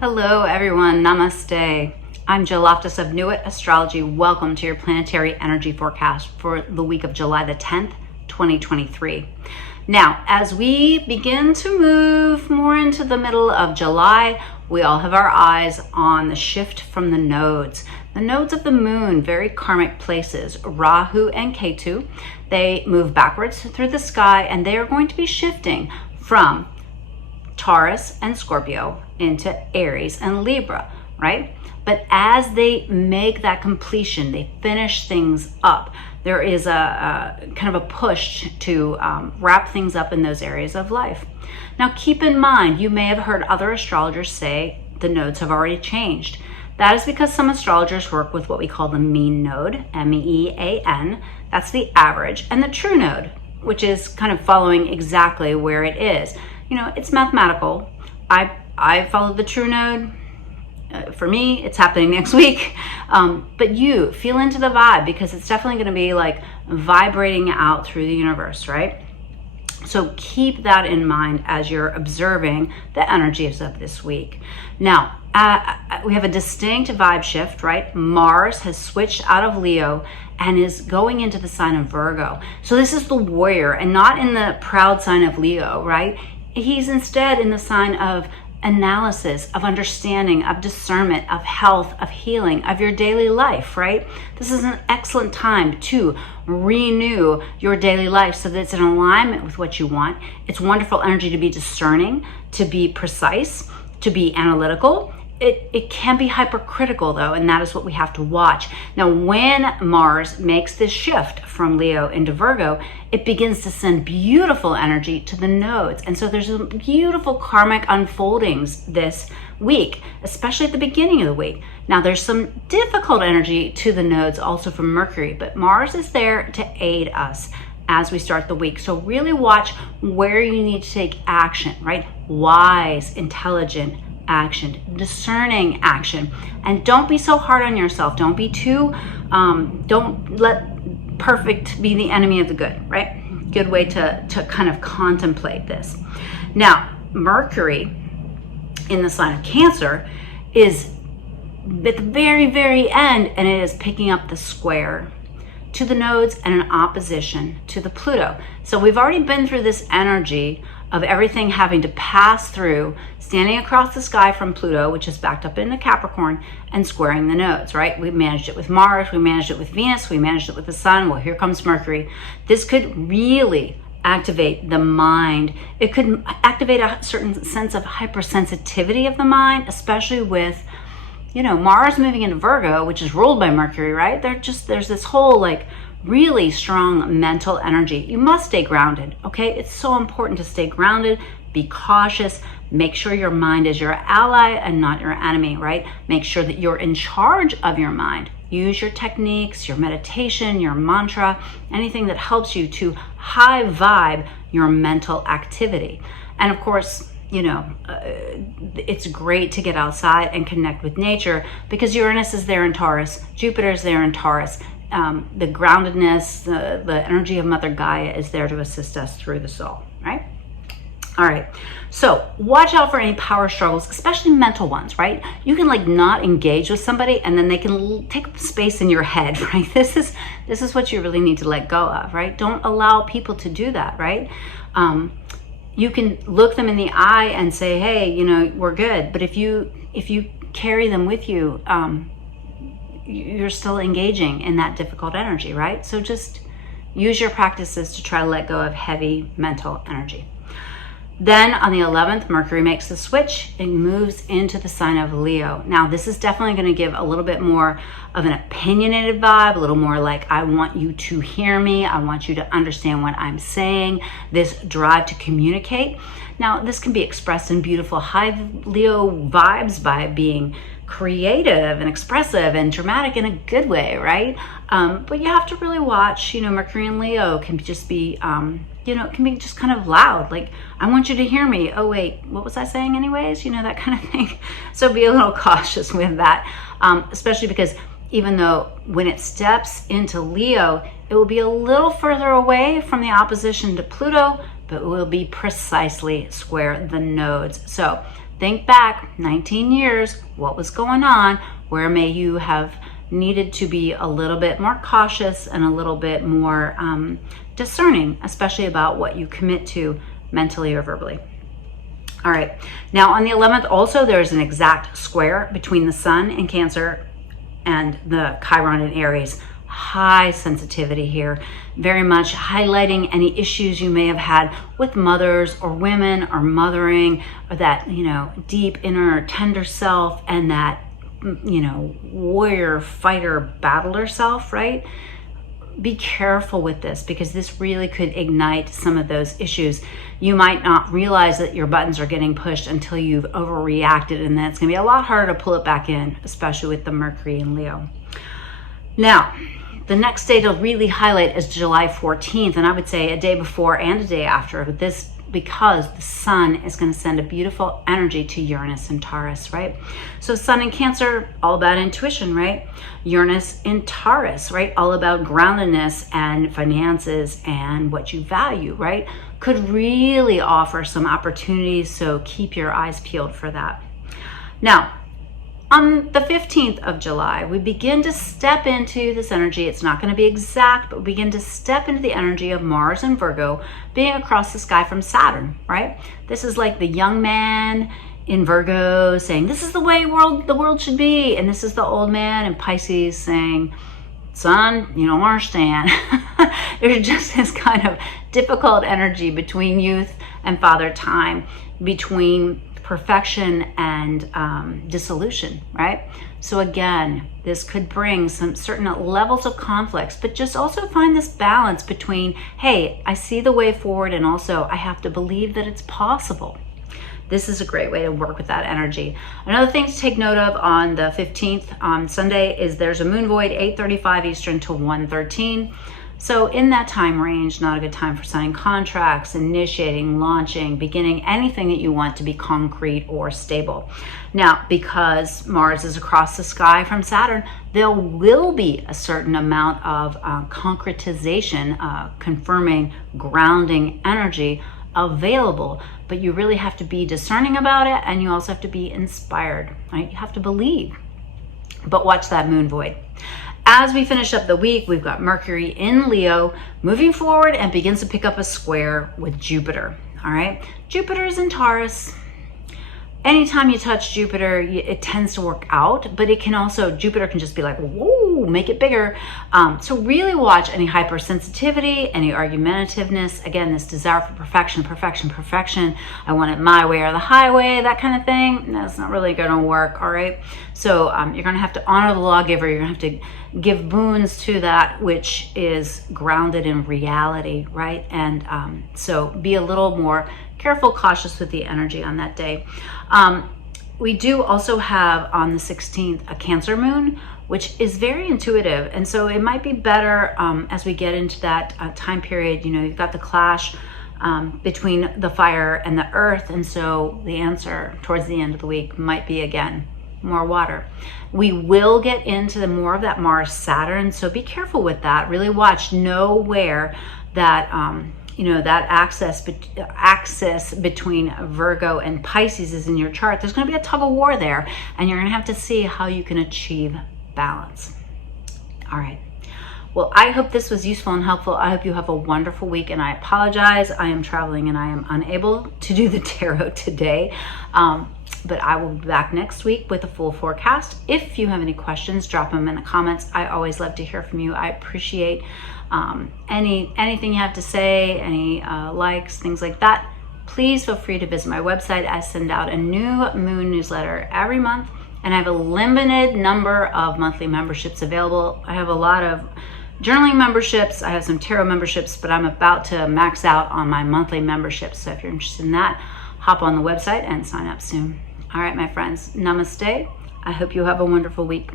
Hello everyone, namaste. I'm Jill Loftis of Nuit, Astrology. Welcome to your planetary energy forecast for the week of July the 10th, 2023. Now, as we begin to move more into the middle of July, we all have our eyes on the shift from the nodes. The nodes of the moon, very karmic places, Rahu and Ketu, they move backwards through the sky and they are going to be shifting from Taurus and Scorpio into Aries and Libra, right? But as they make that completion, they finish things up, there is a kind of a push to wrap things up in those areas of life. Now, keep in mind, you may have heard other astrologers say the nodes have already changed. That is because some astrologers work with what we call the mean node, M-E-A-N. That's the average, and the true node, which is kind of following exactly where it is. You know, it's mathematical. I follow the true node. For me, it's happening next week. But you feel into the vibe because it's definitely going to be like vibrating out through the universe, right? So keep that in mind as you're observing the energies of this week. Now, we have a distinct vibe shift, right? Mars has switched out of Leo and is going into the sign of Virgo. So this is the warrior and not in the proud sign of Leo, right? He's instead in the sign of analysis, of understanding, of discernment, of health, of healing, of your daily life, right? This is an excellent time to renew your daily life so that it's in alignment with what you want. It's wonderful energy to be discerning, to be precise, to be analytical. It can be hypercritical though, and that is what we have to watch. Now, when Mars makes this shift from Leo into Virgo, it begins to send beautiful energy to the nodes. And so there's some beautiful karmic unfoldings this week, especially at the beginning of the week. Now, there's some difficult energy to the nodes also from Mercury, but Mars is there to aid us as we start the week. So really watch where you need to take action, right? Wise, intelligent action, discerning action, and don't be so hard on yourself. Don't be too, don't let perfect be the enemy of the good, right? Good way to kind of contemplate this. Now, Mercury in the sign of Cancer is at the very, very end, and it is picking up the square to the nodes and an opposition to the Pluto. So we've already been through this energy of everything having to pass through, standing across the sky from Pluto, which is backed up into Capricorn, and squaring the nodes, right? We managed it with Mars, we managed it with Venus, we managed it with the Sun. Well, here comes Mercury. This could really activate the mind. It could activate a certain sense of hypersensitivity of the mind, especially with, you know, Mars moving into Virgo, which is ruled by Mercury, right? There's this whole like really strong mental energy. You must stay grounded, okay? It's so important to stay grounded, be cautious, make sure your mind is your ally and not your enemy, right? Make sure that you're in charge of your mind. Use your techniques, your meditation, your mantra, anything that helps you to high vibe your mental activity. And of course, you know, it's great to get outside and connect with nature because Uranus is there in Taurus, Jupiter is there in Taurus. The groundedness, the energy of Mother Gaia is there to assist us through the soul, right? All right, so watch out for any power struggles, especially mental ones, right? You can like not engage with somebody and then they can take up space in your head, right? This is what you really need to let go of, right? Don't allow people to do that, right? You can look them in the eye and say, hey, you know, we're good. But if you carry them with you, you're still engaging in that difficult energy, right? So just use your practices to try to let go of heavy mental energy. Then on the 11th, Mercury makes the switch and moves into the sign of Leo. Now, this is definitely going to give a little bit more of an opinionated vibe, a little more like, I want you to hear me. I want you to understand what I'm saying, this drive to communicate. Now, this can be expressed in beautiful high Leo vibes by being creative and expressive and dramatic in a good way, right? But you have to really watch, you know, Mercury and Leo can just be, you know, it can be just kind of loud. Like, I want you to hear me. Oh, wait, what was I saying anyways? You know, that kind of thing. So be a little cautious with that, especially because even though when it steps into Leo, it will be a little further away from the opposition to Pluto, but it will be precisely square the nodes. So think back 19 years, what was going on? Where may you have needed to be a little bit more cautious and a little bit more discerning, especially about what you commit to mentally or verbally. All right, now on the 11th, also there's an exact square between the Sun in Cancer and the Chiron in Aries. High sensitivity here, very much highlighting any issues you may have had with mothers or women or mothering, or that, you know, deep inner tender self and that, you know, warrior, fighter, battler self, right? Be careful with this, because this really could ignite some of those issues. You might not realize that your buttons are getting pushed until you've overreacted, and then it's going to be a lot harder to pull it back in, especially with the Mercury in Leo. Now, the next day to really highlight is July 14th, and I would say a day before and a day after, but this because the Sun is going to send a beautiful energy to Uranus and Taurus, right? So Sun in Cancer, all about intuition, right? Uranus in Taurus, right? All about groundedness and finances and what you value, right? Could really offer some opportunities, so keep your eyes peeled for that. Now, on the 15th of July, we begin to step into this energy. It's not going to be exact, but we begin to step into the energy of Mars and Virgo being across the sky from Saturn, right? This is like the young man in Virgo saying, this is the way the world should be. And this is the old man in Pisces saying, son, you don't understand. There's just this kind of difficult energy between youth and father time, between perfection and dissolution, right? So again, this could bring some certain levels of conflicts, but just also find this balance between, hey, I see the way forward, and also I have to believe that it's possible. This is a great way to work with that energy. Another thing to take note of on the 15th, on Sunday, is there's a moon void, 8:35 Eastern to 1:13. So in that time range, not a good time for signing contracts, initiating, launching, beginning anything that you want to be concrete or stable. Now, because Mars is across the sky from Saturn, there will be a certain amount of concretization, confirming, grounding energy available, but you really have to be discerning about it, and you also have to be inspired, right? You have to believe. But watch that moon void. As we finish up the week, we've got Mercury in Leo moving forward and begins to pick up a square with Jupiter. All right, Jupiter is in Taurus. Anytime you touch Jupiter, it tends to work out, but it can also, Jupiter can just be like, whoa, make it bigger. So really watch any hypersensitivity, any argumentativeness. Again, this desire for perfection, perfection, perfection. I want it my way or the highway, that kind of thing. That's not really going to work, all right? So you're going to have to honor the lawgiver. You're going to have to give boons to that which is grounded in reality, right? And so be a little more careful, cautious with the energy on that day. We do also have on the 16th a Cancer moon, which is very intuitive. And so it might be better as we get into that time period. You know, you've got the clash between the fire and the earth. And so the answer towards the end of the week might be, again, more water. We will get into more of that Mars Saturn. So be careful with that. Really watch, know where that, you know, that axis between Virgo and Pisces is in your chart. There's going to be a tug of war there, and you're going to have to see how you can achieve balance. All right. Well, I hope this was useful and helpful. I hope you have a wonderful week, and I apologize. I am traveling and I am unable to do the tarot today, but I will be back next week with a full forecast. If you have any questions, drop them in the comments. I always love to hear from you. I appreciate anything you have to say, any likes, things like that. Please feel free to visit my website. I send out a new moon newsletter every month, and I have a limited number of monthly memberships available. I have a lot of journaling memberships. I have some tarot memberships, but I'm about to max out on my monthly memberships. So if you're interested in that, hop on the website and sign up soon. All right, my friends, namaste. I hope you have a wonderful week.